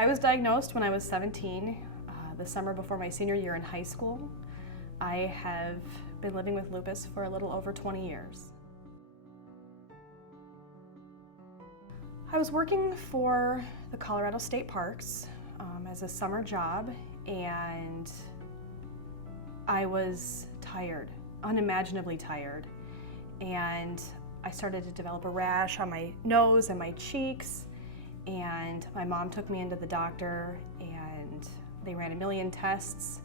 I was diagnosed when I was 17, the summer before my senior year in high school. I have been living with lupus for a little over 20 years. I was working for the Colorado State Parks as a summer job, and I was tired, unimaginably tired. And I started to develop a rash on my nose and my cheeks, and my mom took me into the doctor and they ran a million tests,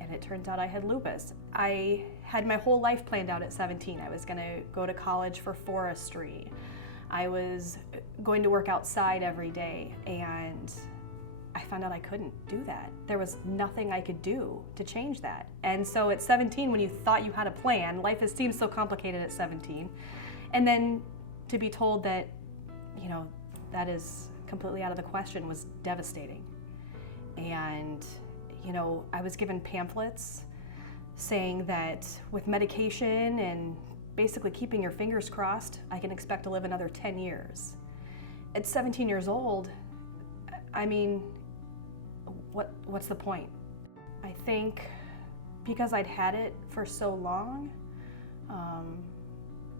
and it turns out I had lupus. I had my whole life planned out at 17. I was going to go to college for forestry. I was going to work outside every day, and I found out I couldn't do that. There was nothing I could do to change that. And so at 17, when you thought you had a plan, life seems so complicated at 17, and then to be told that, you know, that is completely out of the question was devastating. And, you know, I was given pamphlets saying that with medication and basically keeping your fingers crossed, I can expect to live another 10 years. At 17 years old, I mean, what's the point? I think because I'd had it for so long,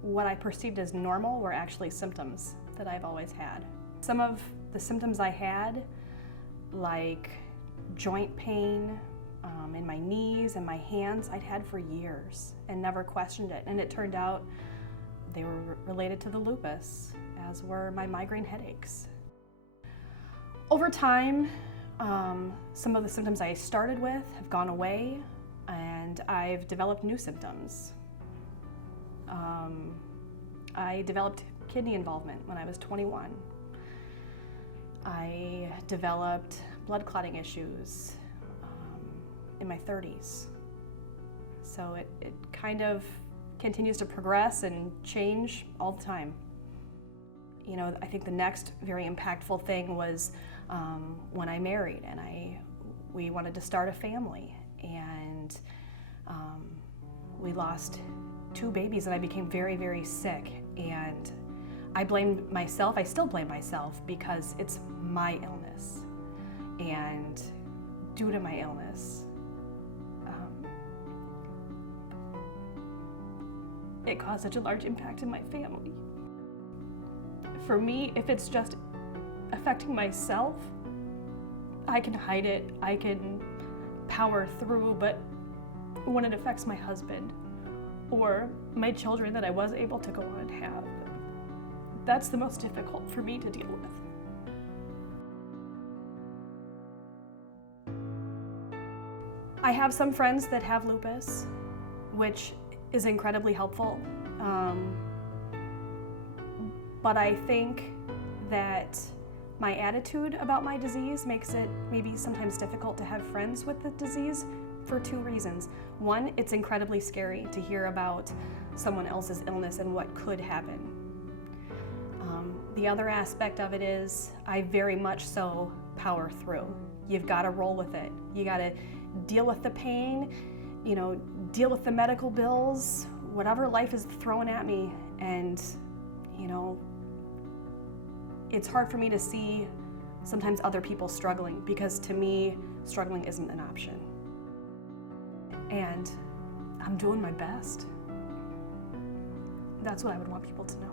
what I perceived as normal were actually symptoms that I've always had. Some of the symptoms I had, like joint pain in my knees and my hands, I'd had for years and never questioned it. And it turned out they were related to the lupus, as were my migraine headaches. Over time, some of the symptoms I started with have gone away, and I've developed new symptoms. I developed kidney involvement when I was 21. I developed blood clotting issues in my 30s. So it kind of continues to progress and change all the time. You know, I think the next very impactful thing was when I married, and we wanted to start a family, and we lost 2 babies, and I became very, very sick. And I blamed myself. I still blame myself because it's my illness, and due to my illness, it caused such a large impact in my family. For me, if it's just affecting myself, I can hide it, I can power through, but when it affects my husband or my children that I was able to go on and have, that's the most difficult for me to deal with. I have some friends that have lupus, which is incredibly helpful. But I think that my attitude about my disease makes it maybe sometimes difficult to have friends with the disease for 2 reasons. One, it's incredibly scary to hear about someone else's illness and what could happen. The other aspect of it is I very much so power through. You've got to roll with it. You got to deal with the pain, you know, deal with the medical bills, whatever life is throwing at me. And, you know, it's hard for me to see sometimes other people struggling, because to me, struggling isn't an option. And I'm doing my best. That's what I would want people to know.